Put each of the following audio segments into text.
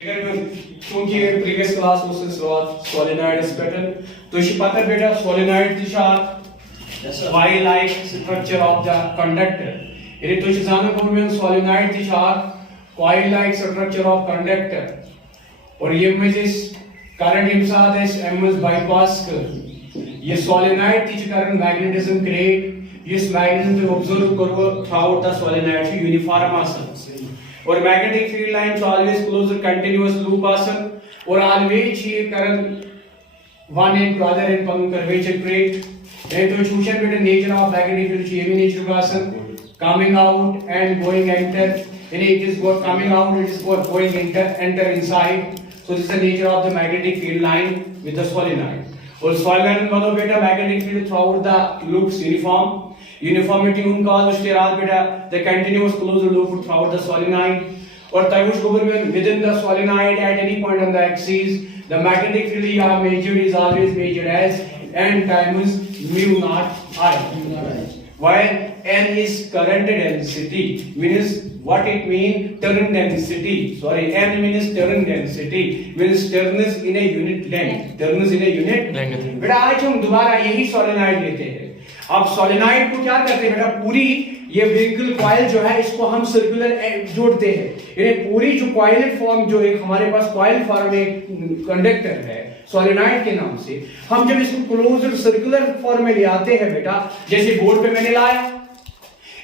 क्योंकि previous class solenoid pattern तो ये पता बेटा solenoid why like structure of the conductor ये तो जाना को solenoid coil like structure of conductor और ये में करंट यम साथ एम बाईपास कर ये सोलेनॉइड करंट मैग्नेटिज्म क्रिएट इस मैग्नेटिज्म तो ऑब्जर्व करो throughout the solenoid uniform आसन और magnetic field line always close continuous loop आसन और ऑलवेज ये current one end to other end पन कर्वेचर क्रिएट एंड तो चूशन बेटा नेचर ऑफ मैग्नेटिक फील्ड ये भी नेचर का आसन coming out and going enter and it is what coming out it is what going enter inside so this is the nature of the magnetic field line with the solenoid और solenoid में बोलो बेटा magnetic field throughout the loops uniformity उनका उसके बाद बेटा the continuous closed loop throughout the solenoid और तायुष गोबर में within the solenoid at any point on the axis the magnetic field you have measured is always measured as n times mu naught I while n is current density means what it mean turn density sorry n means turn density means turn is in a unit length turn is in a unit length बेटा आज हम दोबारा यही solenoid लेते हैं अब solenoid को क्या करते हैं बेटा पूरी ये व्हीकल कॉइल जो है इसको हम सर्कुलर जोड़ते हैं ये पूरी जो कॉइल फॉर्म जो एक हमारे पास कॉइल फॉर्म एक कंडक्टर है सोलेनॉइड के नाम से हम जब इसको क्लोज्ड सर्कुलर फॉर्म में ले आते हैं बेटा जैसे बोर्ड पे मैंने लाया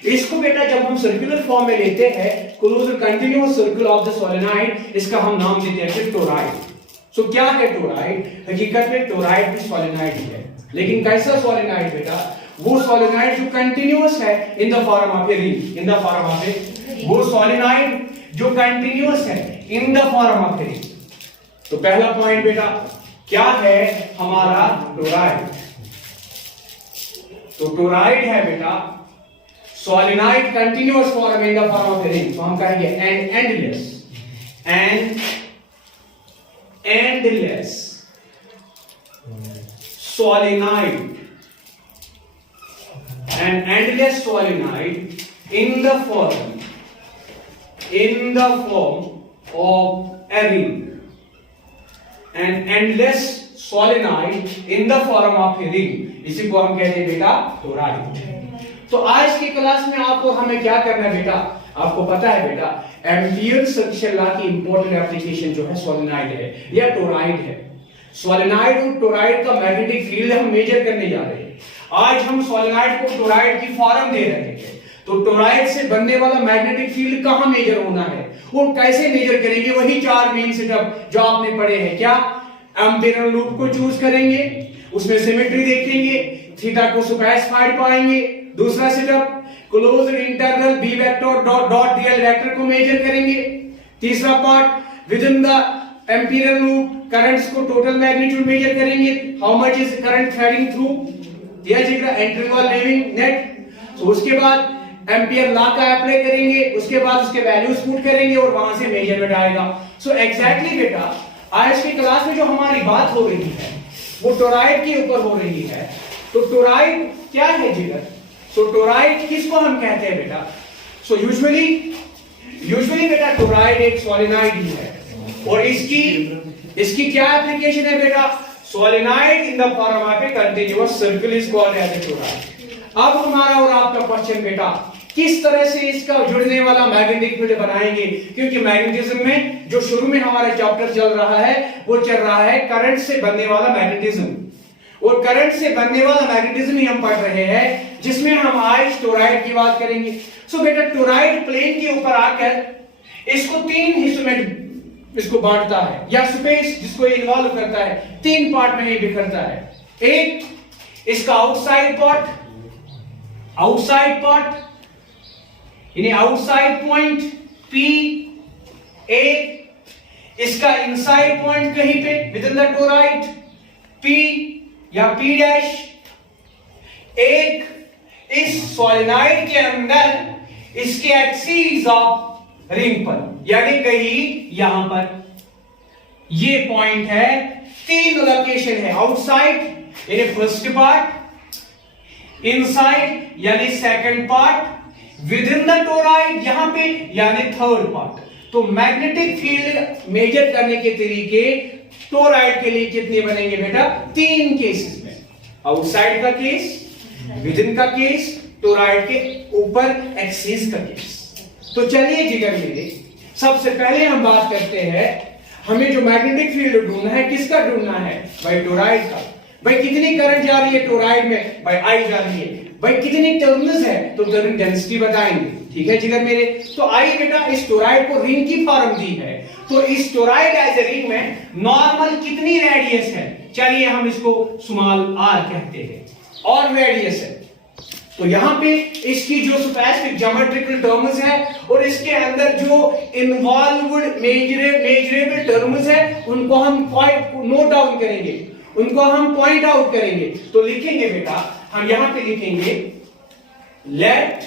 इसको बेटा जब हम सर्कुलर फॉर्म में लेते हैं closed continuous circle of the solenoid इसका हम नाम देते हैं टोरॉइड सो क्या है टोरॉइड हकीकत में टोरॉइड भी सोलेनॉइड है लेकिन कैसा सोलेनॉइड बेटा वो सोलेनॉइड जो कंटीन्यूअस है in the form of a ring in the form of a वो सोलेनॉइड जो कंटीन्यूअस है in the form of a ring तो पहला पॉइंट बेटा क्या है हमारा टोरॉइड तो टोरॉइड है बेटा solenoid continuous form in the form of a ring तो हम कहेंगे endless solenoid an endless solenoid in the form of a ring an endless solenoid in the form of a ring इसी को हम कहते हैं बेटा टोरॉइड तो आज की क्लास में आपको हमें क्या करना है बेटा आपको पता है बेटा एम्पियर सर्किट लॉ की इंपॉर्टेंट एप्लीकेशन जो है सोलेनॉइड है या टोरॉइड है सोलेनॉइड और टोरॉइड का मैग्नेटिक फील्ड हम मेजर करने जा रहे हैं आज हम सोलेनॉइड को टोरॉइड की फॉर्म दे रहे हैं तो टोरॉइड से बनने वाला मैग्नेटिक फील्ड कहां मेजर होना है और कैसे मेजर करेंगे वही चार मेन सेटअप जो आपने पढ़े हैं क्या एम्पियर लूप को चूज करेंगे उसमें सिमेट्री देखेंगे थीटा को स्पेसिफाइड पाएंगे दूसरा setup closed interval B vector dot DL vector को मेजर करेंगे तीसरा part within the empirical loop currents को टोटल मैग्नीट्यूड मेजर करेंगे how much is current threading through दिया जाएगा इंटरवल लिविंग नेट तो उसके बाद एम्पियर लॉ का अप्लाई करेंगे उसके बाद उसके वैल्यूज पुट करेंगे और वहां से मेजरमेंट आएगा सो एग्जैक्टली बेटा आज की क्लास में जो हमारी बात हो रही है वो टोरॉइड के ऊपर हो रही है तो टोरॉइड क्या है जिगर तो टोरॉइड किसको हम कहते हैं बेटा सो यूजुअली बेटा टोरॉइड एक सोलेनॉइड ही है और इसकी क्या एप्लीकेशन है बेटा solenoid in the form of a continuous circle is called as a toroid अब हमारा और आपका क्वेश्चन बेटा किस तरह से इसका जुड़ने वाला मैग्नेटिक फील्ड बनाएंगे क्योंकि मैग्नेटिज्म में जो शुरू में हमारा चैप्टर चल रहा है वो चल रहा है करंट से बनने वाला मैग्नेटिज्म और करंट से बनने वाला मैग्नेटिज्म ही हम पढ़ रहे हैं जिसमें हम आज टोरॉइड की बात करेंगे सो बेटा टोरॉइड प्लेन के ऊपर आकर इसको तीन हिस्सों में इसको बांटता है या स्पेस जिसको इन्वॉल्व करता है तीन पार्ट में ही बिखरता है एक इसका आउटसाइड पार्ट यानी आउटसाइड पॉइंट पी एक इसका इनसाइड पॉइंट कहीं पे with in the toroid P या P डैश एक इस सोलेनॉइड के अंदर इसके एक्सिस ऑफ रिंग पर यानी कहीं यहां पर ये पॉइंट है तीन लोकेशन है आउटसाइड यानी फर्स्ट पार्ट इनसाइड यानी second part within the toroid यहां पे यानी थर्ड पार्ट तो मैग्नेटिक फील्ड मेजर करने के तरीके टोरॉइड के लिए कितने बनेंगे बेटा? 3 केसेस में, आउटसाइड का केस, विदिन का केस, टोरॉइड के ऊपर एक्सिस का केस। तो चलिए जिगर मेरे, सबसे पहले हम बात करते हैं, हमें जो मैग्नेटिक फील्ड ढूंढना है किसका ढूंढना है? भाई टोरॉइड का। भाई कितनी करंट जा रही है टोरॉइड में? भाई आई जा रही है। भाई कितनी टर्न्स है? तो टर्न डेंसिटी बताएंगे, ठीक है जिगर मेरे। तो आई बेटा, इस टोरॉइड को रिंग की फॉर्म दी है, तो इस टोरॉइड एज ए रिंग में नॉर्मल कितनी रेडियस है? चलिए हम इसको स्मॉल आर कहते हैं, और रेडियस है। तो यहां पे इसकी जो स्पेसिफिक ज्योमेट्रिकल टर्म्स है और इसके अंदर जो इन्वॉल्वड मेजरेबल टर्म्स है, उनको हम नोट डाउन करेंगे, उनको हम पॉइंट आउट करेंगे। तो लिखेंगे बेटा, हम यहां पे लिखेंगे, let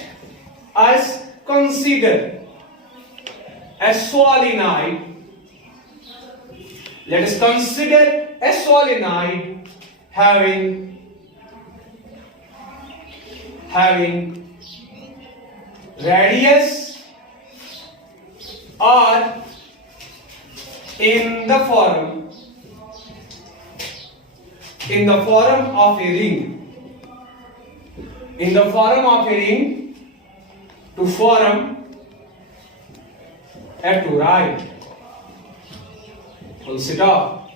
us consider a solenoid, let us consider a solenoid having radius or in the form of a ring, to form a toroid. Full stop.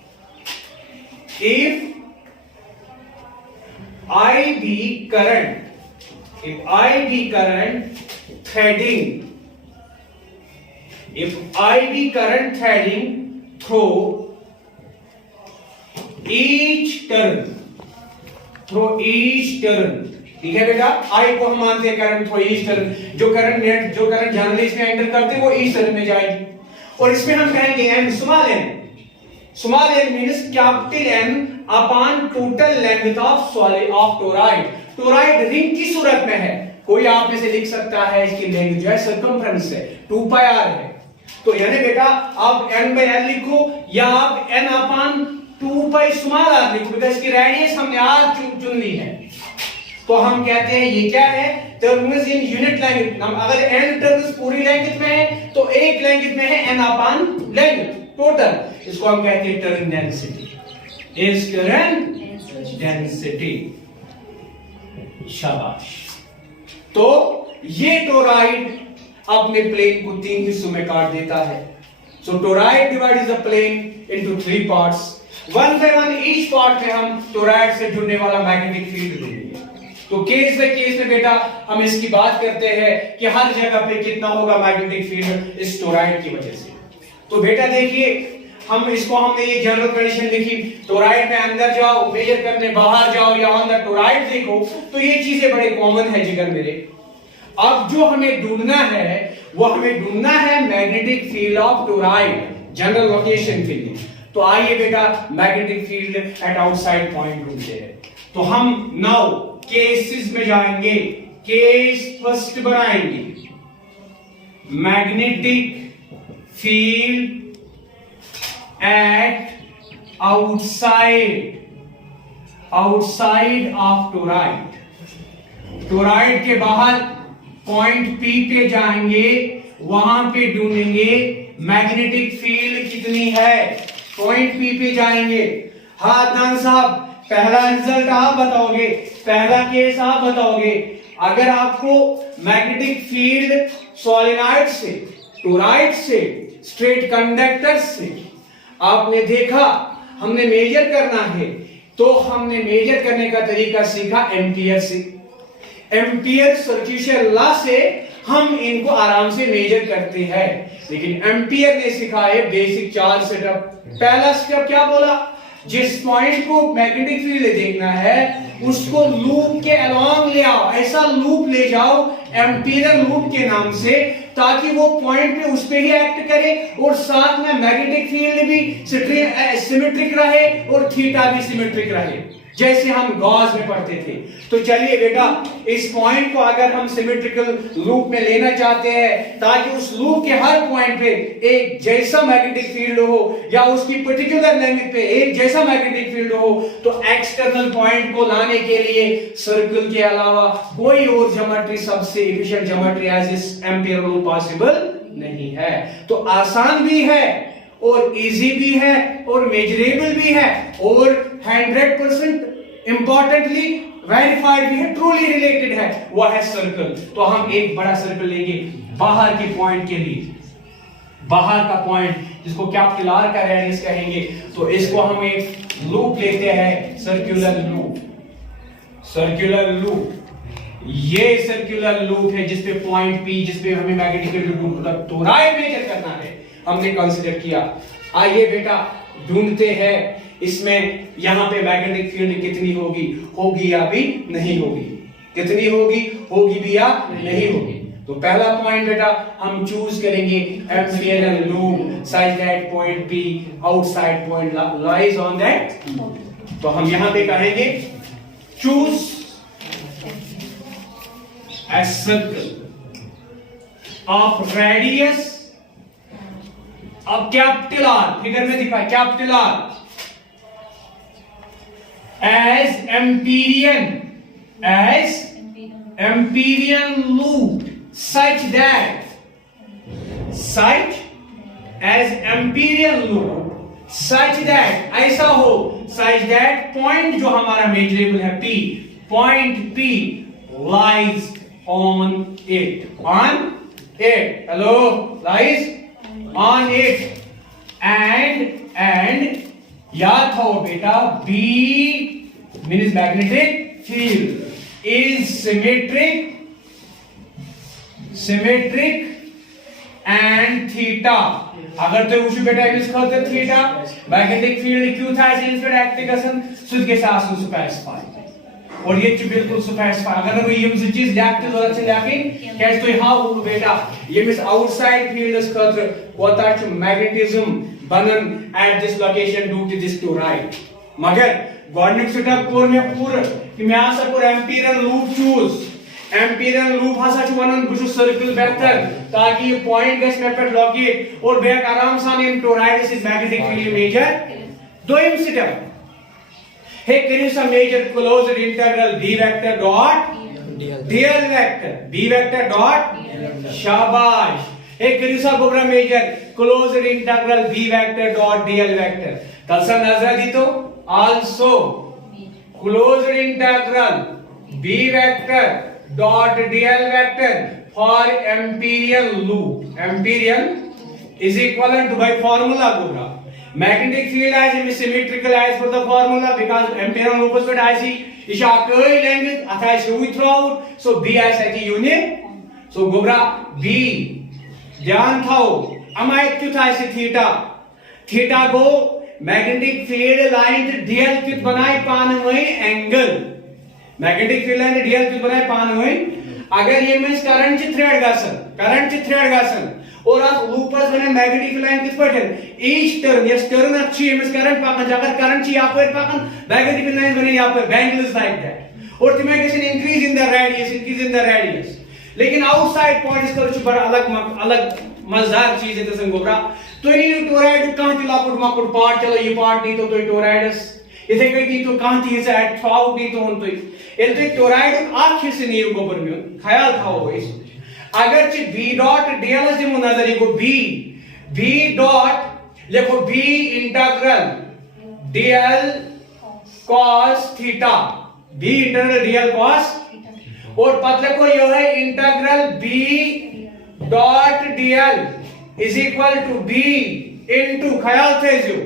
If I be current threading through each turn, ठीक है बेटा। आई को हम मानते हैं current through each turn, जो current generally इसमें enter करते हैं वो ईच टर्न में जाएगी। और इसमें हम कहेंगे N, small N means capital N upon total length of toroid. Toroid ring की सूरत में है, कोई आप में से लिख सकता है इसकी लेंथ जो है सर्कमफ्रेंस है 2 पाई r है। तो यानी बेटा आप n बाय r लिखो या आप n upon 2 pi small r लिखो, बिकॉज़ इसकी रेडियस हमने r चुन ली है। तो हम कहते हैं ये क्या है? Terms in unit length. अगर n टर्म्स पूरी लेंथ में है तो एक लेंथ में है n अपॉन लेंथ टोटल, इसको हम कहते हैं turn density. Is turn density. शाबाश। तो ये टोरॉइड अपने प्लेन को 3 हिस्सों में काट देता है। So toroid divides the plane into 3 parts. One by one each part में हम टोरॉइड से जुड़ने वाला मैग्नेटिक फील्ड ढूंढेंगे। तो केस बाय केस में बेटा हम इसकी बात करते हैं कि हर जगह पे कितना होगा मैग्नेटिक फील्ड इस टोरॉइड की वजह से। तो बेटा देखिए, हमने ये जनरल कंडीशन लिखी, टोरॉइड में अंदर जाओ मेजर करने, बाहर जाओ या ऑन द टोरॉइड देखो, तो ये चीजें बड़े कॉमन है जिगर मेरे। अब जो हमें ढूंढना है magnetic field of toroid, general location के लिए। तो आइए बेटा magnetic field at outside point ढूंढते हैं। तो हम नाउ केसेस में जाएंगे, केस फर्स्ट बनाएंगे, magnetic field at outside of toroid. Toroid के बाहर पॉइंट P पे जाएंगे, वहां पे ढूंढेंगे मैग्नेटिक फील्ड कितनी है। पॉइंट P पे जाएंगे। हाँ अदनान साहब, पहला रिजल्ट आप बताओगे, पहला केस आप बताओगे। अगर आपको मैग्नेटिक फील्ड सोलेनॉइड से, टोरॉइड से, स्ट्रेट कंडक्टर से आपने देखा, हमने मेजर करना है, तो हमने मेजर करने का तरीका सीखा एम्पियर से। एम्पियर सर्क्यूशन लॉ से हम इनको आराम से मेजर करते हैं, लेकिन एम्पियर ने सिखाए बेसिक 4 सेटअप। पहला स्टेप क्या बोला? जिस पॉइंट को मैग्नेटिक फील्ड देखना है उसको लूप के अलोंग ले आओ, ऐसा लूप ले जाओ एम्पियर लूप के नाम से, ताकि वो पॉइंट पे उस पे ही एक्ट करे और साथ में मैग्नेटिक फील्ड भी सिमेट्रिक रहे और थीटा भी सिमेट्रिक रहे, जैसे हम गॉस में पढ़ते थे। तो चलिए बेटा, इस पॉइंट को अगर हम सिमेट्रिकल लूप में लेना चाहते हैं ताकि उस लूप के हर पॉइंट पे एक जैसा मैग्नेटिक फील्ड हो या उसकी पर्टिकुलर लेंथ पे एक जैसा मैग्नेटिक फील्ड हो, तो एक्सटर्नल पॉइंट को लाने के लिए सर्कल के अलावा कोई और ज्योमेट्री सबसे एफिशिएंट ज्योमेट्री एज इस एम्पियर रूल पॉसिबल नहीं है। तो आसान भी है और इजी भी है और मेजरेबल भी है और 100% इंपॉर्टेंटली वेरीफाइड भी है, ट्रूली रिलेटेड है, वो है सर्कल। तो हम एक बड़ा सर्कल लेंगे बाहर के पॉइंट के लिए, बाहर का पॉइंट जिसको कैपिटल आर का रेडियस कहेंगे। तो इसको हम एक लूप लेते हैं, सर्कुलर लूप। सर्कुलर लूप, ये सर्कुलर लूप है जिसपे पॉइंट पी, जिसपे हमें मैग्नेटिक फील्ड टोराई मेजर करना है, हमने कंसीडर किया। आइए बेटा ढूंढते हैं इसमें यहां पे मैग्नेटिक फील्ड कितनी होगी, होगी या भी नहीं होगी, कितनी होगी, होगी भी या नहीं होगी। तो पहला पॉइंट बेटा हम चूज करेंगे imperial loop such that point P outside point lies on that. तो हम यहां पे कहेंगे choose a circle of radius, अब कैपिटल R फिगर में दिखा capital R as Empyrean loop such as Empyrean loop such that ऐसा हो such that point जो हमारा मेजरेबल है P, point P lies on it, hello, lies on it, and याद हो बेटा B means magnetic field is symmetric and theta। अगर तो वुचु बेटा इस खातिर थीटा मैग्नेटिक फील्ड क्यों था इस पर एक्ट गसन सुद के साथ स्पेसिफाई और ये बिल्कुल स्पेसिफाई। अगर ये चीज लेफ्ट जरूरत से लेकिन क्या तो हाउ बेटा ये मिस आउटसाइड फील्ड इस खातिर कोता छु मैग्नेटिज्म बनन at this location due to this toroid. मगर गवर्नमेंट स्टेप कोर में पूरा कि मैं आसा कोर amperian loop choose, amperian loop हसा छु वनन बुछु सर्कल बेहतर ताकि ये पॉइंट गस में पे लोकेट और बैक आराम सान in toroid is magnetic field measure. दोयम स्टेप हे करियो सा measure closed integral b vector dot dl vector, b vector dot शाबाश। हे करियो सा गोबरा measure closed integral b vector dot dl vector. तलसा नजर दी तो also closed integral b vector dot dl vector for Amperian loop. Amperian is equivalent to by formula Gobra magnetic field as symmetrical as per the formula because Empyrean loop is IC is a curl length attached throughout, so B is at unit, so gobra B ध्यान थाओ अमायत क्यों था ऐसे theta को magnetic field line DL क्यों बनाए पान हुए angle, magnetic field line DL क्यों बनाए पान हुए। अगर ये मींस करंट ची थ्रेड गासन और आप लूपस बने मैग्नेटिक लाइन किस पर है ईच टर्न या टर्न अच्छी है मिस करंट पाकन अगर करंट ची यहां पर पाकन मैग्नेटिक लाइन बने यहां पर बैंगल इज लाइक दैट और तुम्हें कैसे इंक्रीज इन द रेडियस लेकिन आउटसाइड पॉइंट इस पर बड़ा अलग मजेदार चीज है तसन गोबरा। तो नहीं टोराइड कहां ती लाकुट माकुट पार्ट चलो ये पार्ट नहीं तो टोराइडस इथे कहीं तो कहां थी से एट थ्राउट नहीं तो उन तो ये तो टोराइड आंख से नहीं गोबर में ख्याल खाओ इस अगर च b डॉट dl से नजर को b डॉट लिखो b integral dl cos theta, b integral dl cos और पद लिखो यह है integral b dot dl is equal to b into ख्याल थे जो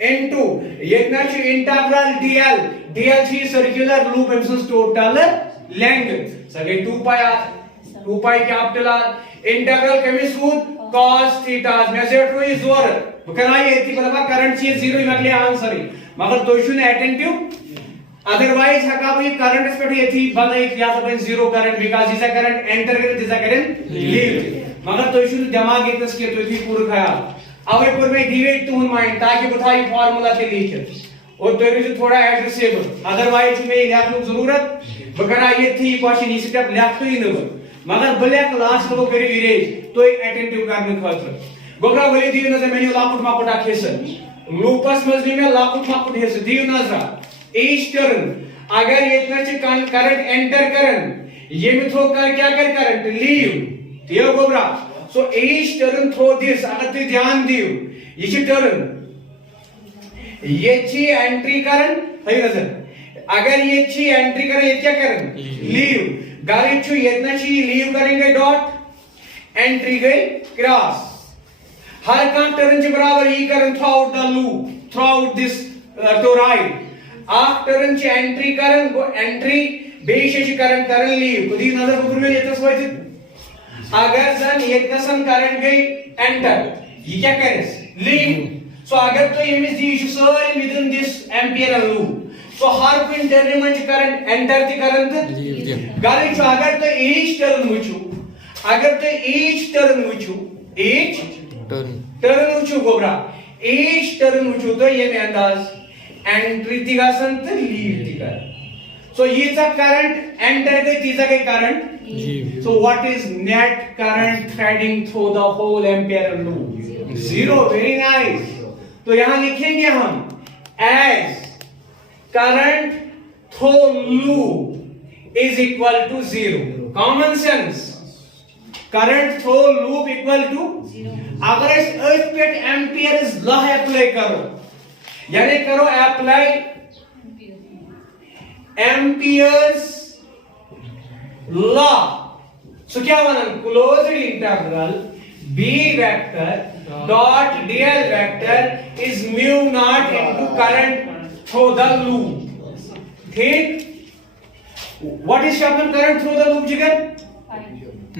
इनटू ये ना च इंटीग्रल dl थी सर्कुलर लूप एम्स टोटल लेंथ सगे 2 पाई कैपिटल आर इंटीग्रल कमी सूद cos थीटा मेजर टू इज जोर बकना ये थी मतलब करंट ची 0 मकले आंसर मगर तो शुने अटेंटिव अदरवाइज हका भाई करंट इस पे ये थी बन एक या तो 0 current because is current enter करे दिस करंट लीव मगर तो शुने दिमाग इतस के तो थी पूरा ख्याल अवे पर में डिवेट टू माइंड ताकि बताई फार्मूला के लिए और तो ये थोड़ा एड्रेसेबल अदरवाइज में लिखने जरूरत बकना ये थी क्वेश्चन इस स्टेप लिखतो ही न मगर ब्लैक लास्ट को करी इरेज तो एक अटेंटिव करने खातिर गोबरा वली दी नजर मेन्यू लाकुट माकुट आखेसन लूपस मजनी में लाकुट माकुट हेस दी नजर ईच टर्न अगर ये इतना च करंट एंटर करन ये में थ्रो कर क्या कर करंट लीव दियो गोबरा so each turn through this अगर तुम ध्यान दियो ये ची turn ये ची एंट्री करन सही नजर अगर ये ची एंट्री करें ये क्या करन लीव गाड़ी चु इतना ची लीव करेंगे डॉट एंट्री गई क्रॉस हर काम टर्न ची बराबर ही करन throughout the loop throughout this toroid आप टर्न ची एंट्री करन गो एंट्री बेशेष करन टर्न लीव खुदी नजर बुकुर में ये तस्वीर अगर जन ये कसन करंट गई एंटर ये क्या करे लीव सो अगर तो ये मिस दी सारी within this Ampere loop so हर कोई टर्न में करंट एंटर दी करंट गाड़ी जो अगर तो ईच टर्न वुचू अगर तो ईच टर्न वुचू ईच टर्न वुचू गोबरा ईच टर्न वुचू तो ये में अंदाज एंट्री दी गसन तो लीव दी कर सो ये चा करंट एंटर गई तीसरा के current so what is net current threading through the whole ampere loop zero very nice तो यहां लिखेंगे हम as current through loop is equal to 0 common sense current through loop equal to अगर इस अर्थ पे एम्पियर इज लॉ अप्लाई करो यानी करो अप्लाई एम्पियर्स लॉ सो क्या बना closed integral b vector dot dl vector is mu naught into current through the loop ठीक what is shortcut current through the loop जिगर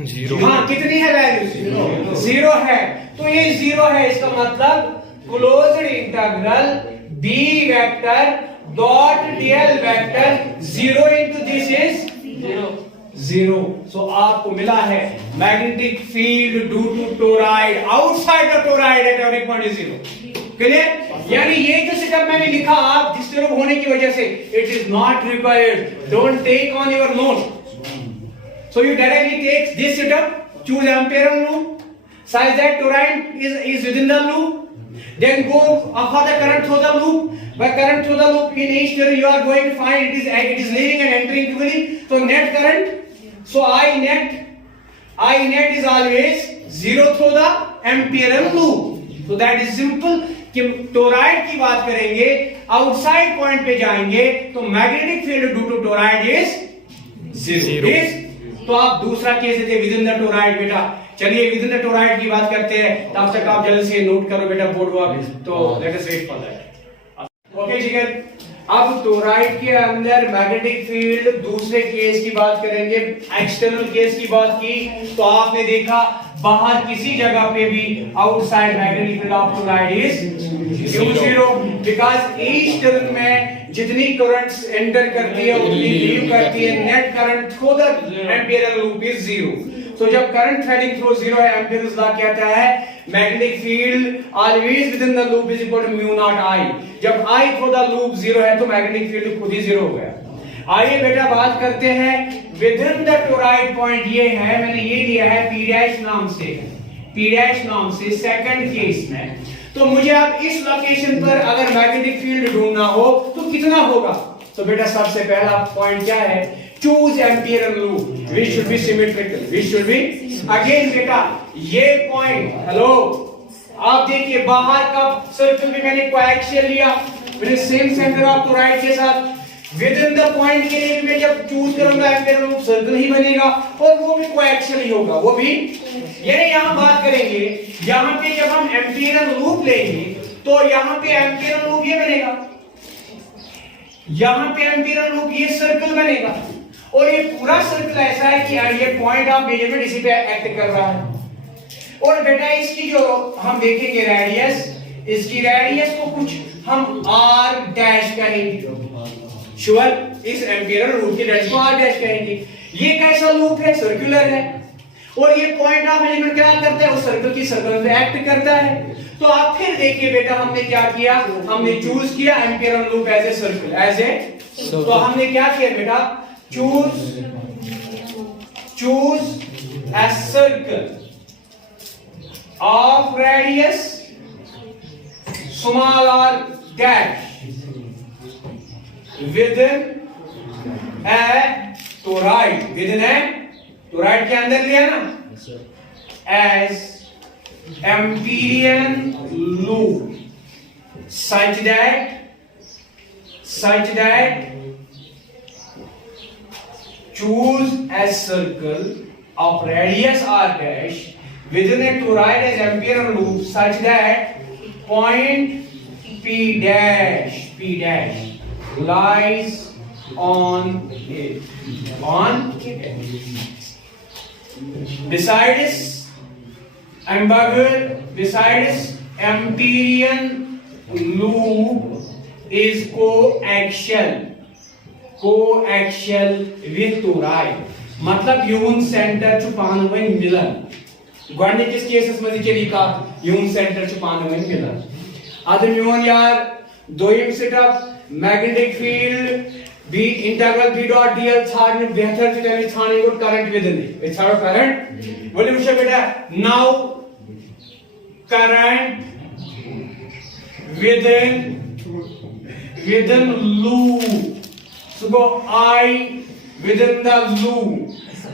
जीरो हां कितनी है वैल्यू जीरो है तो ये जीरो है इसका मतलब closed integral b vector dot dl vector 0 into this is zero so आपको मिला है magnetic field due to toroid outside the toroid at every point is zero clear यानी ये जो सेटअप मैंने लिखा आप डिस्टर्ब होने की वजह से it is not required don't take on your note so you directly take this setup choose ampere loop size that toroid is within the loop then go for the current through the loop by current through the loop in each turn you are going to find it is leaving and entering equally so net current so I net is always 0 through the ampere loop so that is simple कि toroid की बात करेंगे outside point पे जाएंगे तो magnetic field due to toroid is 0 तो आप दूसरा केस दे विद इन द टोराइड बेटा चलिए विद इन द टोराइड की बात करते हैं तब तक आप जल्दी से नोट करो बेटा बोर्ड वर्क तो let us wait for that okay Jigar अब टोराइड के अंदर मैग्नेटिक फील्ड दूसरे केस की बात करेंगे एक्सटर्नल केस की बात की तो आपने देखा बाहर किसी जगह पे भी outside magnetic field of toroid is 0 because each turn में जितनी करंट्स एंटर करती है उतनी लीव करती है net current through the ampere loop is 0 तो जब करंट थ्रेडिंग थ्रू 0 है एम्पियर्स लॉ कहता है magnetic field always within the loop is equal to mu naught I जब आई थ्रू द लूप 0 है तो मैग्नेटिक फील्ड खुद ही 0 हो गया आइए बेटा बात करते हैं with in the toroid point ये है मैंने ये लिया है p' नाम से सेकंड केस में तो मुझे अब इस लोकेशन पर अगर मैग्नेटिक फील्ड ढूंढना हो तो कितना होगा तो बेटा सबसे पहला पॉइंट क्या है choose ampere loop which should be symmetrical which should be again बेटा ये पॉइंट हेलो आप देखिए बाहर का सर्कल भी मैंने कोएक्सियल लिया मैंने सेम सेंटर ऑफ टोराइड के साथ विद इन द पॉइंट के लिए मैं जब चूज करूंगा एम्पियर लूप सर्कल ही बनेगा और वो भी कोएक्सियल ही होगा वो भी ये यहां बात करेंगे यहां पे जब हम एम्पियर लूप लेंगे तो यहां पे एम्पियर लूप ये बनेगा यहां पे एम्पियर लूप ये सर्कल बनेगा और ये पूरा सर्कल ऐसा है कि ये पॉइंट ऑफ मेजरमेंट इसी पे एक्ट कर रहा है और बेटा इसकी जो हम देखेंगे रेडियस इसकी रेडियस को कुछ हम r डैश कहेंगे श्योर इस एम्पियर लूप की रेडियस को r डैश कहेंगे ये कैसा लूप है सर्कुलर है और ये पॉइंट ऑफ मेजरमेंट क्या करता है उस सर्कल की सर्कल पे एक्ट करता है तो आप फिर देखिए बेटा हमने क्या किया हमने चूज किया ampere loop as a circle as a तो हमने क्या किया बेटा choose a circle of radius small r dash within a toroid के अंदर लिया ना as Amperian loop such that choose a circle of radius r dash within a toroid as Amperian loop such that point P dash lies on it. Besides Amperian loop is coaxial with toroid. मतलब यून centre छु पानवे मिलन गणने किस cases में के लिखा यून centre छु पानवे मिलन अद मीवन यार दोयम setup magnetic field B integral b dot dl छाड़ने बेहतर छु तने छाड़ने को current within its our current बोले मुझे बेटा now current within loop so I within the loop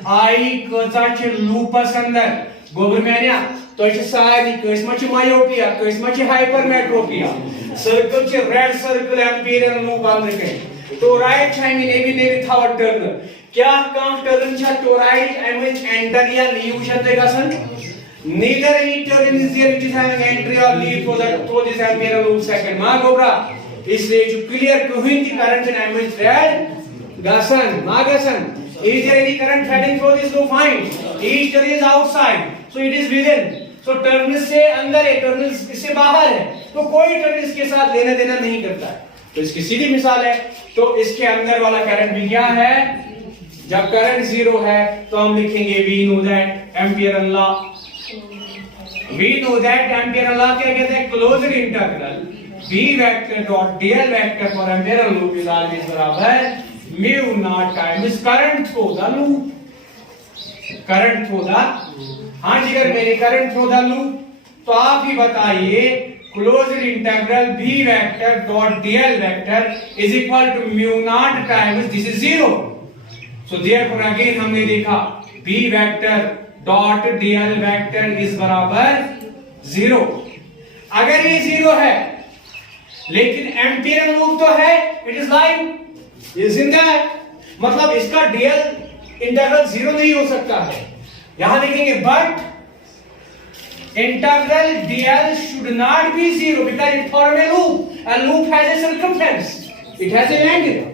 I कचाचे लूपस अंदर गोबरमैनिया तो ये सारी किस्म ची मायोपिया किस्म ची हाइपरमेट्रोपिया सर्कल ची रेड सर्कल एम्पिरियन लूप अंदर के टोराइड छाइमी नेवी थावर टर्न क्या काम टर्न छा टोराइड एमएच एंटर या लीव शब्द गसन neither any turn is there which is having entry or leave through this Amperian loop second मा गोबरा इसलिए जो क्लियर कहीं थी करंट इन एमएच रेड गसन मा गसन is there any current heading through this loop fine each turn is outside so it is within so terminal से अंदर है terminal इससे बाहर है तो कोई टर्मिनल इसके साथ लेना देना नहीं करता है तो इसकी सीधी मिसाल है तो इसके अंदर वाला करंट भी क्या है जब करंट जीरो है तो हम लिखेंगे we know that Amperian law क्या कहते हैं closed integral b vector dot dl vector for Amperian loop is always बराबर mu naught times current through the loop हाँ जी अगर मेरी करंट थ्रू द लूप तो आप ही बताइए closed integral b vector dot dl vector is equal to mu naught times this is zero so therefore again हमने देखा b vector dot dl vector is बराबर जीरो अगर ये जीरो है लेकिन एम्पिरियन लूप तो है इट इज लाइक ये जिंदा है मतलब इसका dl इंटीग्रल जीरो नहीं हो सकता है यहां देखेंगे but integral dl should not be zero because it form a loop has a circumference it has an angle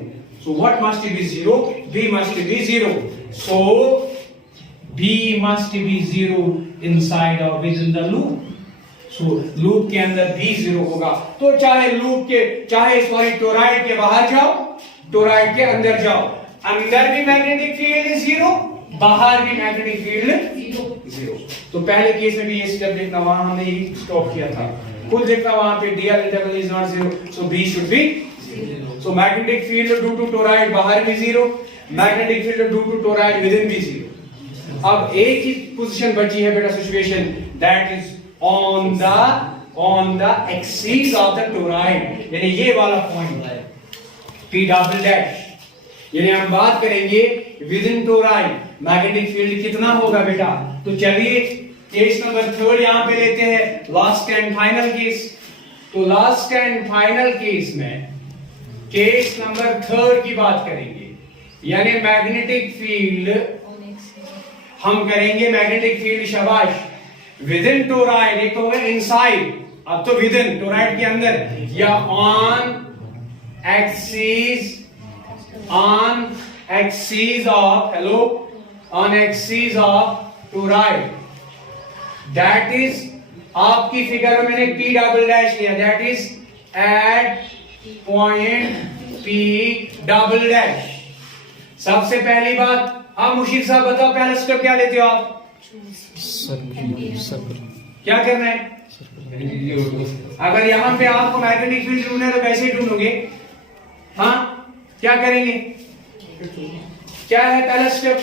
so what must be zero b must be zero so b must be zero inside or within the loop so loop के अंदर b zero होगा तो चाहे toroid के बाहर जाओ toroid के अंदर जाओ अंदर भी मैग्नेटिक फील्ड जीरो बाहर भी मैग्नेटिक फील्ड जीरो तो पहले केस में भी ये स्टेप देखना वहां हमने ही स्टॉप किया था खुद देखना वहां पे dl integral is not zero so b should be so magnetic field due to toroid बाहर भी zero magnetic field due to toroid within भी जीरो अब एक ही पोजीशन बची है बेटा situation that is on the axis of the toroid यानी ये वाला पॉइंट है p डबल डैश यानी हम बात करेंगे with in toroid magnetic field कितना होगा बेटा तो चलिए केस नंबर 3 यहां पे लेते हैं लास्ट एंड फाइनल केस तो लास्ट एंड फाइनल केस में केस नंबर 3 की बात करेंगे यानी मैग्नेटिक फील्ड हम करेंगे मैग्नेटिक फील्ड शाबाश विद इन टोराइड एक तो है इनसाइड अब तो विद इन टोराइड के अंदर या on axis of toroid that is आपकी फिगर में मैंने p डबल डैश लिया that is at point p double dash सबसे पहली बात आप मुशीर साहब बताओ पहला स्टेप क्या लेते हो आप सर्कल क्या करना है अगर यहाँ पे आपको मैग्नेटिक फील्ड ढूंढना है तो कैसे ढूंढोगे हाँ क्या करेंगे क्या है पहला स्टेप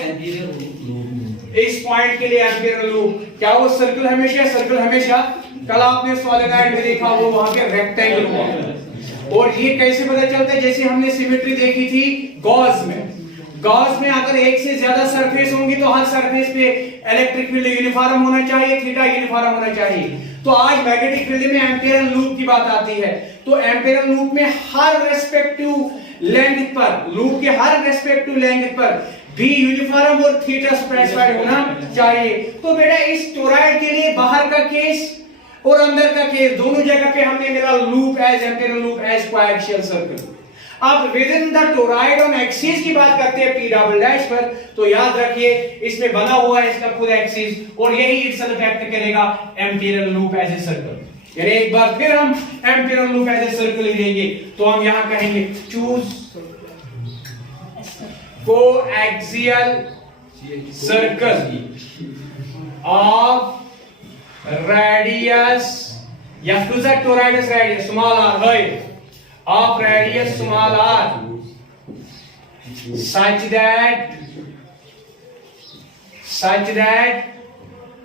इस पॉइंट के लिए एम्पिरियन लूप क्या वो सर्कल हमेशा कल आपने सॉलिनॉइड में देखा वो वहां पे रेक्टेंगल हुआ और ये कैसे पता चलता है जैसे हमने सिमेट्री देखी थी गॉस में गॉस में अगर एक से ज्यादा सरफेस होंगी तो हर सरफेस पे इलेक्ट्रिक फील्ड यूनिफॉर्म होना चाहिए, थीटा यूनिफॉर्म होना चाहिए। तो आज मैग्नेटिक फील्ड में एम्पियरल लूप की बात आती है। तो एम्पियरल लूप में हर रेस्पेक्टिव लेंथ पर, लूप के हर रेस्पेक्टिव लेंथ पर भी यूनिफॉर्म और थीटा स्पेसिफाइड होना चाहिए। तो बेटा इस टोरॉइड के लिए बाहर का केस और अंदर का केस दोनों जगह पे हमने मिला loop as Amperian loop as coaxial circle. अब within the toroid on axis की बात करते हैं P डबल डैश पर, तो याद रखिए इसमें बना हुआ है इसका खुद एक्सिस और यही इटसेल्फ एक्ट करेगा एम्पियरल लूप एज ए सर्कल। यानी एक बार फिर हम एम्पियरल लूप एज ए सर्कल ही लेंगे तो हम यहां कहेंगे choose coaxial circle of radius, you have to say toroidus radius small r, right, of radius small r such that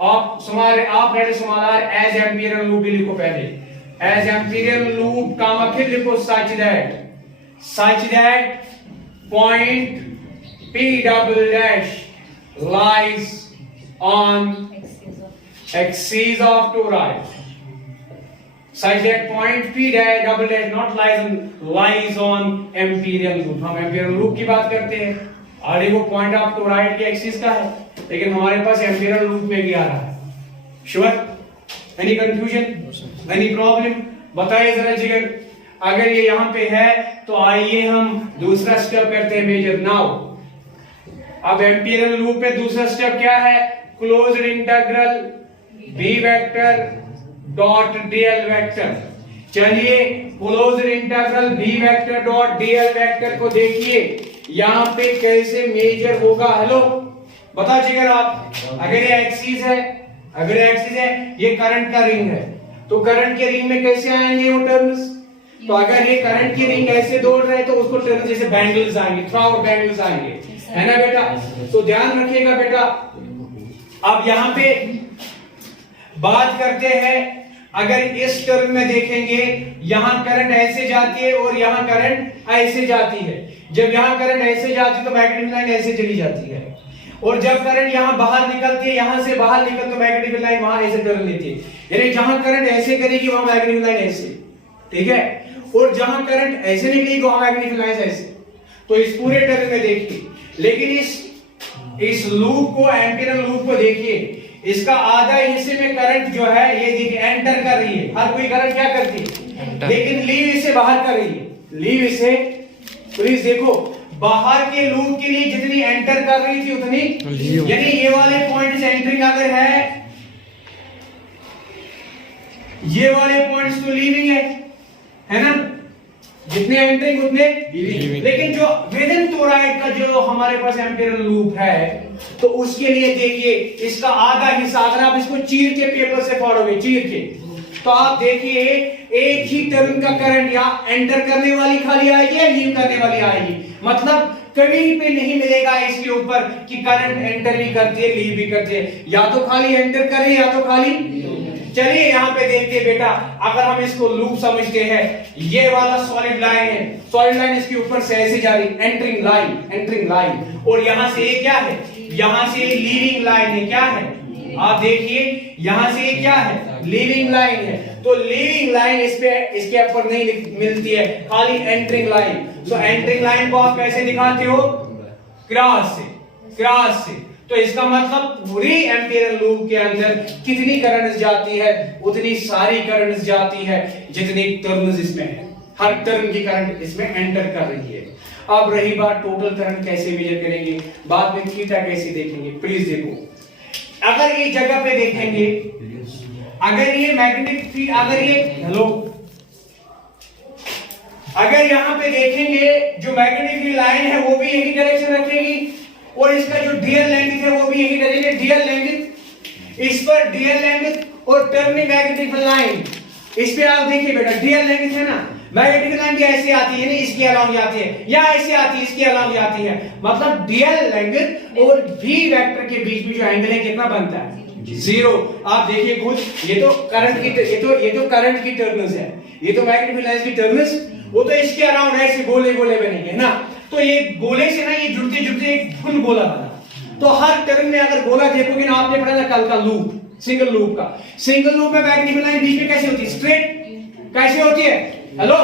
of radius small r as Amperian loop लिखो पहले, as Amperian loop कामा फिर लिखो such that point P double dash lies on axis of toroid, such that point P dash double dash not lies on imperial loop। हम imperial loop की बात करते हैं और ये वो पॉइंट ऑफ टोरॉइड के एक्सिस का है, लेकिन हमारे पास imperial loop में भी आ रहा है। Sure? Any confusion, any problem? बताइए जरा जिगर। अगर ये यहाँ पे है तो आइए हम दूसरा स्टेप करते हैं मेजर नाउ। अब imperial loop पे दूसरा स्टेप क्या है? Closed integral B vector dot dl vector. चलिए closed integral B vector dot dl vector को देखिए यहां पे कैसे मेजर होगा। हेलो बता जिगर आप, अगर ये एक्सिस है, ये करंट का रिंग है, तो करंट के रिंग में कैसे आएंगे वो टर्म्स? तो अगर ये करंट की रिंग ऐसे दौड़ रहे हैं तो उसको टर्म्स जैसे बैंगल्स आएंगे, थ्रू बैंगल्स आएंगे, है ना बेटा? तो ध्यान रखिएगा बेटा। अब यहां पे बात करते हैं, अगर इस टर्म में देखेंगे यहां करंट ऐसे जाती है और यहां करंट ऐसे जाती है। जब यहां करंट ऐसे जाती है तो मैग्नेटिक लाइन ऐसे चली जाती है, और जब करंट यहां बाहर निकलती है, यहां से बाहर निकल तो मैग्नेटिक लाइन वहां ऐसे टर्न लेती है। यानी जहां करंट ऐसे करेगी वहां मैग्नेटिक लाइन ऐसे, ठीक है, और जहां करंट ऐसे निकलेगी वहां मैग्नेटिक लाइन ऐसे। तो इस पूरे टर्म में देखिए, लेकिन इस लूप को, एम्पियरल लूप को देखिए, इसका आधा हिस्से में करंट जो है ये देखिए एंटर कर रही है। हर कोई करंट क्या करती है, लेकिन लीव इसे बाहर कर रही है। लीव इसे, प्लीज देखो, बाहर के लूप के लिए जितनी एंटर कर रही थी उतनी, यानी ये वाले पॉइंट्स एंटरिंग अगर है, ये वाले पॉइंट्स तो लीविंग है ना, जितने एंटरिंग उतने लीविंग। लेकिन जो विद इन टोरॉइड का जो हमारे पास एम्पियरल लूप है, तो उसके लिए देखिए इसका आधा हिस्सा, अगर आप इसको चीर के पेपर से फाड़ोगे, चीर के, तो आप देखिए एक ही टर्न का करंट या एंटर करने वाली खाली आएगी या लीव करने वाली आएगी। मतलब कहीं पे नहीं मिलेगा इसके ऊपर कि करंट एंटर भी करती है लीव भी करती है, या तो खाली एंटर कर रही है या तो खाली। चलिए यहाँ पे देखते हैं बेटा, अगर हम इसको लूप समझते हैं, ये वाला सॉलिड लाइन है, सॉलिड लाइन इसके ऊपर से ऐसे जा रही, एंटरिंग लाइन, और यहाँ से ये क्या है, यहाँ से ये लीविंग लाइन है। क्या है आप देखिए, यहाँ से ये क्या है, लीविंग लाइन है। तो लीविंग लाइन इसके ऊपर नहीं मिलती है, खाली एंटरिंग लाइन। तो एंटरिंग लाइन को आप कैसे दिखाते हो, क्रॉस से। तो इसका मतलब पूरी एम्पियरल लूप के अंदर कितनी करंट जाती है, उतनी सारी करंट जाती है जितनी टर्न्स इसमें है। हर टर्न की करंट इसमें एंटर कर रही है। अब रही बात टोटल करंट कैसे मेजर करेंगे, बाद में थीटा कैसे देखेंगे। प्लीज देखो, अगर ये जगह पे देखेंगे, अगर ये मैग्नेटिक फील्ड, अगर यहाँ पे देखेंगे जो मैग्नेटिक फील्ड लाइन है वो भी यही डायरेक्शन रखेगी, और इसका जो डीएल लेंथ है वो भी यही करेंगे, डीएल लेंथ, इस पर डीएल लेंथ और टर्निंग मैग्नेटिक फील्ड लाइन, इस पे आप देखिए बेटा डीएल लेंथ है ना, मैग्नेटिक लाइन भी ऐसे आती है, नहीं इसकी अलाउंग जाती है, या ऐसे आती है इसकी अलाउंग जाती है। मतलब डीएल लेंथ और v वेक्टर के बीच में जो एंगल है कितना बनता है, 0। आप देखिए खुद, ये तो करंट की टर्न्स है, ये तो मैग्नेटिक फील्ड लाइन की टर्न्स, वो तो इसके अराउंड ऐसे गोले बनेंगे ना। तो ये गोले से ना ये जुड़ते जुड़ते एक फुल गोला बना। तो हर टर्न में अगर गोला देखोगे ना, आपने पढ़ा था कल का लूप, सिंगल लूप का, सिंगल लूप में मैग्नेटिक लाइन बीच में कैसे होती है? स्ट्रेट। कैसे होती है? हेलो,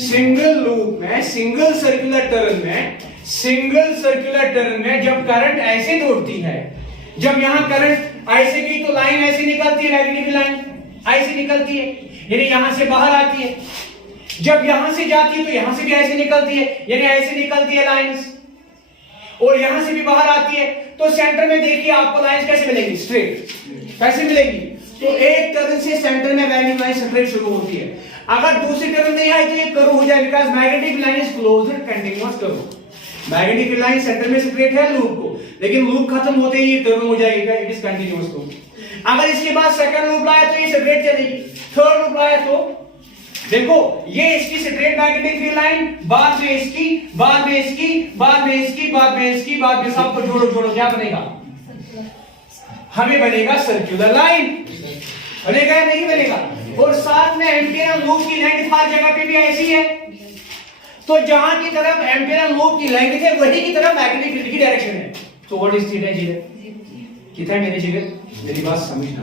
सिंगल लूप में, सिंगल सर्कुलर टर्न में, सिंगल सर्कुलर टर्न में जब करंट ऐसे दौड़ती है, जब यहां करंट ऐसे गई तो लाइन ऐसे निकलती है, मैग्नेटिक लाइन ऐसे निकलती है, यानी यहां से बाहर आती है। जब यहां से जाती है तो यहां से भी ऐसे निकलती है, यानी ऐसे निकलती है लाइंस, और यहां से भी बाहर आती है। तो सेंटर में देखिए आपको लाइंस कैसे मिलेंगी? स्ट्रेट। कैसे मिलेंगी? तो एक टर्न से सेंटर में मैग्नेटिक लाइन स्ट्रेट शुरू होती है। अगर दूसरी टर्न नहीं आई तो ये कर्व हो जाए, because magnetic line is closed continuous curve. Magnetic line centre में स्ट्रेट है लूप को, लेकिन लूप खत्म होते ही ये टर्न हो जाएगा, इट इज कंटीन्यूअस लूप। अगर इसके बाद सेकंड लूप लाया तो ये स्ट्रेट चलेगी, थर्ड लूप लाया तो देखो ये इसकी स्ट्रेट मैग्नेटिक लाइन, बाद में इसकी, बाद में इसकी, बाद में इसकी, बाद में इसकी, बाद में सबको जोड़ो जोड़ो क्या बनेगा? हमें बनेगा सर्कुलर लाइन। बनेगा या नहीं बनेगा? और साथ में एम्पियर लूप की लेंथ हर जगह पे भी ऐसी है, तो जहां की तरफ एम्पियर लूप की लेंथ है वही की तरफ मैग्नेटिक फील्ड की डायरेक्शन है। तो व्हाट इज थीटा जिगर? कितना है मेरे जिगर? मेरी बात समझना।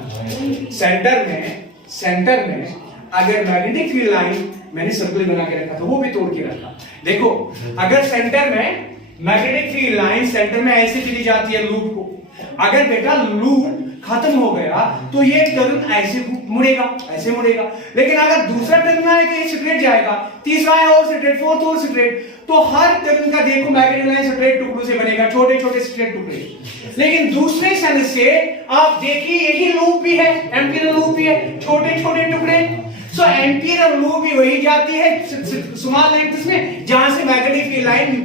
सेंटर में अगर मैग्नेटिक फील्ड लाइन मैंने सर्कल बना के रखा था, वो भी तोड़ के रखा। देखो अगर सेंटर में मैग्नेटिक फील्ड लाइन सेंटर में ऐसे चली जाती है लूप को, अगर बेटा लूप खत्म हो गया तो ये टर्न ऐसे मुड़ेगा, ऐसे मुड़ेगा। लेकिन अगर दूसरा टर्न आए तो ये स्ट्रेट जाएगा, तीसरा है और स्ट्रेट, फोर्थ और स्ट्रेट। तो हर टर्न का देखो मैग्नेटिक लाइन स्ट्रेट टुकड़ों से बनेगा, छोटे छोटे स्ट्रेट टुकड़े। लेकिन दूसरे सन से आप देखिए यही लूप भी है, एम्पियर लूप भी है, छोटे छोटे टुकड़े। सो एम्पियर लूप भी वही जाती है स्मॉल लेंथ में, जहां से magnetic field line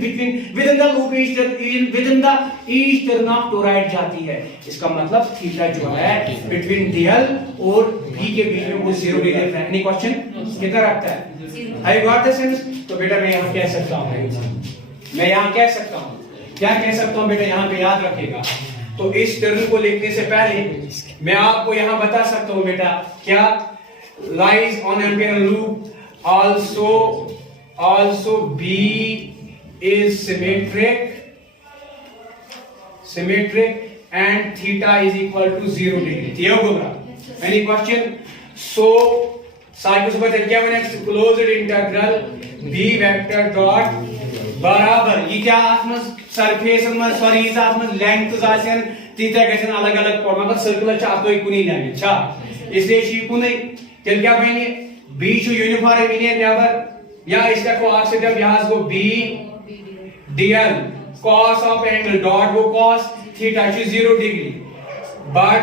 with in the loop with in the each turn off toroid जाती है। इसका मतलब थीटा जो है बिटवीन डीएल और बी के बीच में वो 0 डिग्री रखता है। Any question? कितना रखता है? I got the sense? तो बेटा मैं यहां कह सकता हूं, मैं यहां कह सकता हूं, क्या कह सकता हूं बेटा? यहां पे याद रखेगा। तो इस टर्न को लिखने से पहले मैं आपको यहां बता सकता हूं बेटा, क्या lies on ampere loop, also B is symmetric and theta is equal to 0 degree. ये होगा। Any question? So साइड को सुबह क्या बने? Closed integral B vector dot बराबर ये क्या आत्मस सरफेस में सॉरी इस आत्मस लेंथ जासन तीता गसन अलग अलग पॉइंट मतलब सर्कुलर चाप कोई कुनी नहीं अच्छा, इसलिए शीपू नहीं चल क्या बनेंगे? B जो यूनिफॉर्म इन नेवर या इसका को आर्क से जब यहां को B dl cos of angle dot वो cos theta 0 degree but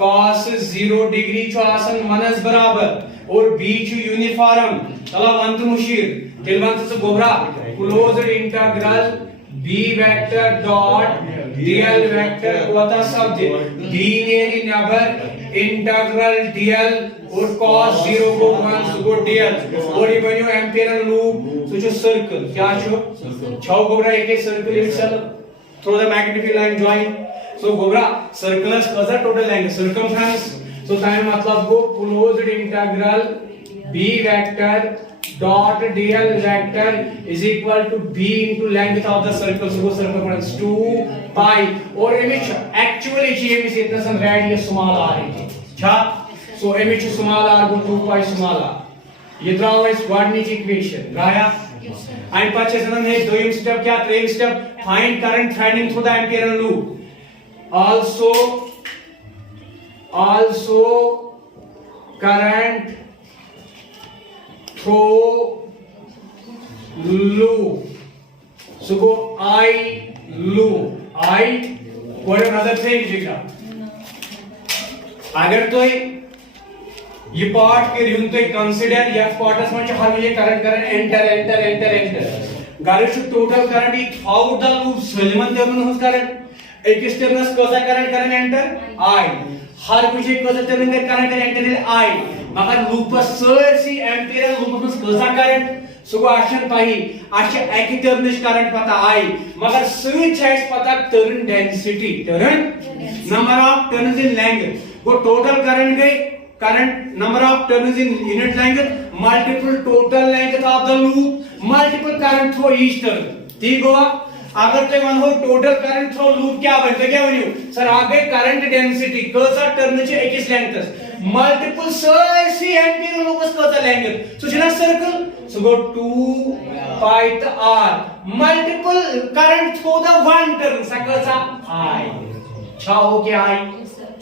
cos 0 degree जो आसन मनस बराबर और B जो यूनिफॉर्म चला वंत मुशीर दिलवंत से गोबरा closed integral B vector dot dl vector कोता सब्जेक्ट B ने नेवर इंटीग्रल dl और cos 0 को 1 को dl और ये बनियो एम्पियर लूप सो जो सर्कल क्या छो छौ गोबरा एक circle itself through the magnetic line join so गोबरा सर्कुलर कजर total length circumference so time मतलब को closed integral B vector dot dl vector is equal to b into length of the circle so circumference 2 pi और image actually ये भी इतना सन radius small r है अच्छा so image स्मॉल r को 2 pi small r ये द्राव इस coordinate equation Raya and पछे सनन है दोयम स्टेप क्या train step find current threading through the ampere loop also current through loop so go I loop I what another thing जिगरा अगर तो ये पार्ट के रियून तो कंसीडर या पार्टस में हर ये करंट एंटर गाड़ी से टोटल करंट एक आउट द लूप सलिमन टर्मिनल करंट एक स्टेरनस कोसा करंट एंटर I हर कुछ एक कोसा टर्मिनल करंट एंटर I मगर लूपस सरसी एम्पियर लूपस कोसा करंट सुगो आशन पाही आशा एक टर्मिनल करंट पता I मगर स्विच है पता turn density turn number of turns in length वो टोटल करंट गई current number of turns in unit length multiple total length of the loop, multiple current through each turn. ठीक हुआ? अगर तो वन हो टोटल करंट थ्रो लूप क्या बनता है क्या वन्यू सर आगे करंट डेंसिटी कसा टर्न छ एकस lengths multiple Cersei ampere loops कसा लेंथ सो छना सर्कल सो गो 2 पाई त r multiple current through the one turn सा कसा I छा हो क्या I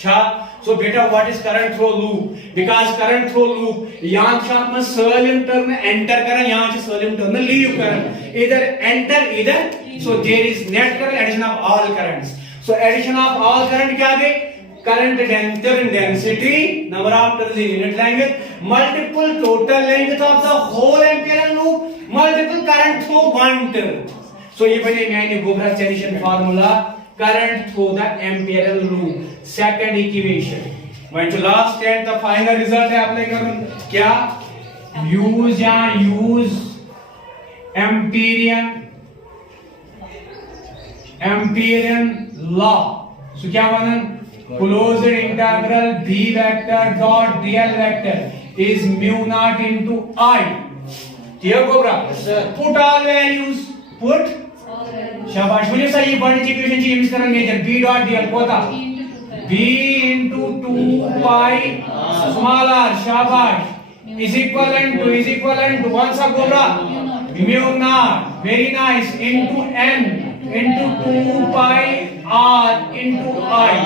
छा so beta what is current through loop because current through loop यहाँ शाम में सलिम टर्न एंटर करें यहाँ से सलिम टर्न लीव करें either enter either so there is net current addition of all currents so addition of all current क्या गए current density number of turns in unit length multiple total length of the whole ampere loop multiple current through one turn so ये बने मैंने Bogard's addition formula current through the ampere loop second equation when to last and the final result है apply करूँ क्या use Amperian law so क्या बनन closed integral b vector dot dl vector is mu naught into I ठीक होगा put all values put शाबाश मुझे सही बड़ी इक्वेशन जी यूज करेंगे जब b dot dl कोता b into 2 pi small r शाबाश is equivalent to once a cobra mu naught very nice into n into 2 pi r into I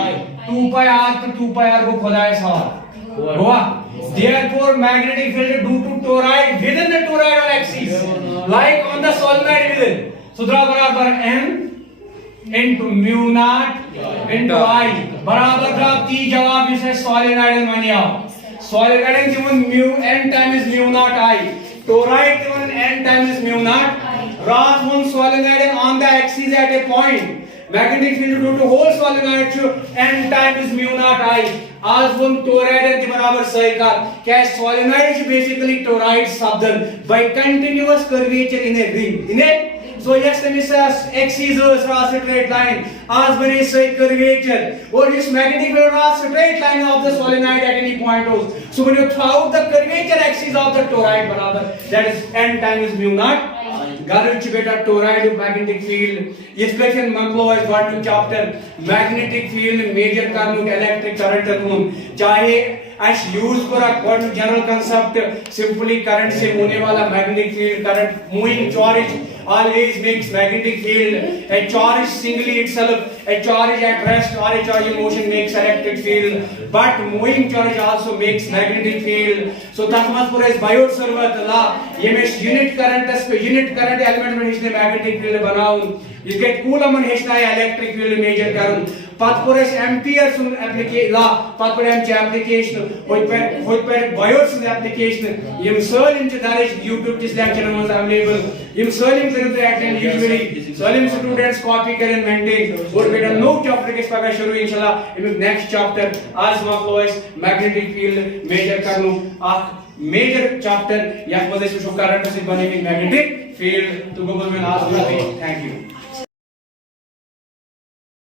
2 pi r तो 2 pi r को खोला है सवाल हुआ therefore magnetic field due to toroid within the toroidal axis like on the solenoid within सूत्र बराबर m into mu naught into I बराबर का ती जवाब इसे solenoid में लिया solenoid given mu n times mu naught I toroid given n times mu naught rod one solenoid on the axis at a point magnetic field due to whole solenoid to n times mu naught I as one toroid के बराबर सही का क्या solenoid is basically toroid subdon by continuous curvature in a ring in a so yes this x is a straight line as when is a curvature or this magnetic field is straight line of the solenoid at any point so when you throw out the curvature axis of the toroid barabar that is n times mu naught garich beta toroid magnetic field इस question मंगलो है one chapter magnetic field major करनु electric current नु चाहे as use करा one general concept simply current से होने वाला magnetic field current moving charge always makes magnetic field a charge singly itself a charge at rest or a charge in motion makes electric field but moving charge also makes magnetic field so तस्मात पूरा इस Biot सर्वत ला ये में unit current पे unit current element में इसने magnetic field बनाऊं इसके कूलम में हिस्सा है इलेक्ट्रिक फील्ड मेजर करूं पत पूरा इस एम्पियर सुन एप्लीकेशन ला पत पूरा एम एप्लीकेशन होय पर बायोट सुन एप्लीकेशन यम सलिम च दारिश YouTube किस लेक्चर में अवेलेबल यम सलिम करें तो attend usually Salim students copy करें मेंटेन और बेटा नो चैप्टर के पगा शुरू इंशाल्लाह इम नेक्स्ट चैप्टर आज मक्लोइस मैग्नेटिक फील्ड मेजर करनु आ मेजर चैप्टर या मजे से करंट से बने मैग्नेटिक फील्ड तो गूगल में आज थैंक यू